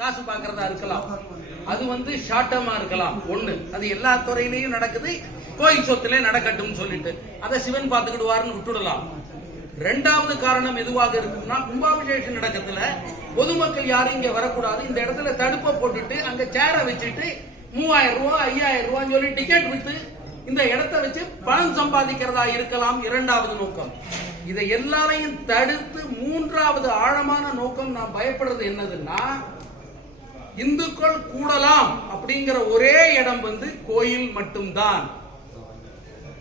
காசு பாக்குறதா இருக்கலாம், அது ஷார்ட் டர்மா இருக்கலாம். ஒண்ணு, அது எல்லா துறையிலையும் நடக்குது, கோயில் சொத்துல நடக்கட்டும் சொல்லிட்டு அதை சிவன் பார்த்துக்கிடுவாருன்னு விட்டுடலாம். ரெண்டாவது காரணம் எதுவாக இருக்கும்னா, கும்பாபிஷேகம் நடக்கத்துல பொதுமக்கள் யாரும் இங்க வரக்கூடாது, இந்த இடத்துல தடுப்பை போட்டுட்டு அங்க சேரை வச்சுட்டு 3000 ரூபாய் 5000 ரூபாய் சொல்லி டிக்கெட் விட்டு இந்த இடத்தை வச்சு பணம் சம்பாதிக்கிறதா இருக்கலாம். இரண்டாவது நோக்கம். இதை எல்லாரையும் தடுத்து மூன்றாவது ஆழமான நோக்கம் நான் பயப்படுறது என்னதுன்னா, இந்துக்கள் கூடலாம் அப்படிங்கிற ஒரே இடம் கோயில் மட்டும்தான்.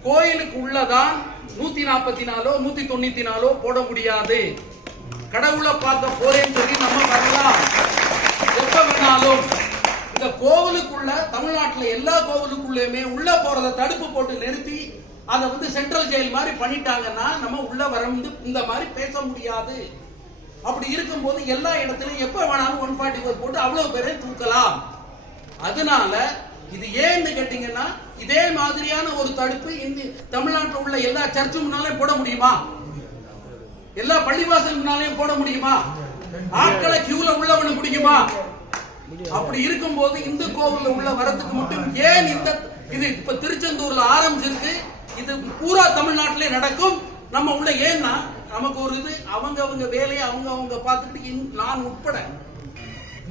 கோயிலுக்கு உள்ளதான் 144 194 போட முடியாது. கடவுளை பார்க்க போறேன்னு சொல்லி நம்ம வரலாம் எப்ப வேணாலும். இந்த கோவிலுக்குள்ள தமிழ்நாட்டில் எல்லா கோவிலுக்குள்ளயுமே உள்ள போறதை தடுப்பு போட்டு நிறுத்தி அதை சென்ட்ரல் ஜெயில் மாதிரி பண்ணிட்டாங்கன்னா நம்ம உள்ள வர இந்த மாதிரி பேச முடியாது. அப்படி இருக்கும்போது எல்லா இடத்துலயும் எப்ப வேணாலும் 144 போட்டு அவ்வளவு பேரை தூக்கலாம். அதனால இது ஏன்னு கேட்டீங்கன்னா, இதே மாதிரியான ஒரு தடுப்பு தமிழ்நாட்டில் உள்ள எல்லா சர்ச்சு முன்னாலே போட முடியுமா? எல்லா பள்ளிவாசல் முன்னாலேயும் போட முடியுமா? ஆட்களை கியூல உள்ள பண்ண முடியுமா? அப்படி இருக்கும்போது இந்து கோவில்ல உள்ள வரதுக்கு மட்டும் ஏன் இது இப்ப திருச்செந்தூர்ல ஆரம்பிச்சிருக்கு, இது பூரா தமிழ்நாட்டிலே நடக்கும். நம்ம உள்ள ஏன்னா நமக்கு ஒரு இது அவங்க வேலையை அவங்க பார்த்துக்கிட்டு, நான் உட்பட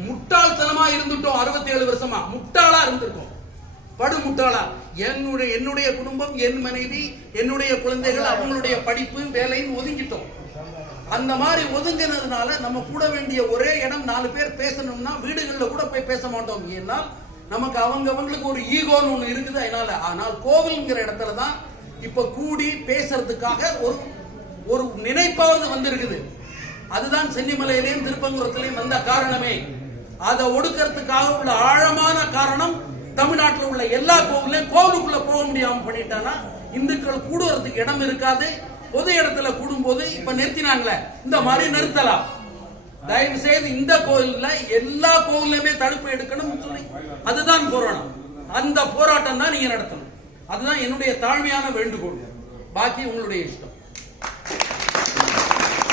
முட்டாள்தனமா இருந்துட்டோம். 67 வருஷமா முட்டாளா இருந்திருக்கோம், படு முட்டாளா. என்னுடைய குடும்பம், என் மனைவி, என்னுடைய குழந்தைகள், அவங்களுடைய படிப்பு வேலையும் ஒதுங்கிட்டோம். அந்த மாதிரி ஒதுங்கினதுனால நம்ம கூட வேண்டிய ஒரே இடம் 4 பேர் பேசணும்னா வீடுகளில் கூட போய் பேச மாட்டோம். ஏன்னா நமக்கு அவங்களுக்கு ஒரு ஈகோன்னு ஒண்ணு இருக்குது. அதனால ஆனால் கோவில்ங்கிற இடத்துல தான் இப்ப கூடி பேசுறதுக்காக ஒரு நினைப்பாவது வந்திருக்குது. அதுதான் சென்னிமலையிலையும் திருப்பங்குறத்திலையும் வந்த காரணமே. அதை ஒடுக்கிறதுக்காக உள்ள ஆழமான காரணம், தமிழ்நாட்டில் உள்ள எல்லா கோவிலையும் கோவிலுக்குள்ள போக முடியாம பண்ணிட்டானா இந்துக்கள் கூடுறதுக்கு இடம் இருக்காது. பொது இடத்துல கூடும்போது இப்ப நிறுத்தினாங்களே, இந்த மாதிரி நிறுத்தலாம். தயவு செய்து இந்த கோயில்ல எல்லா கோவிலுமே தடுப்பு எடுக்கணும் சொல்லி அதுதான் போராட்டம். அந்த போராட்டம் தான் நீங்க நடத்தணும். அதுதான் என்னுடைய தாழ்மையான வேண்டுகோள். பாக்கி உங்களுடைய இஷ்டம்.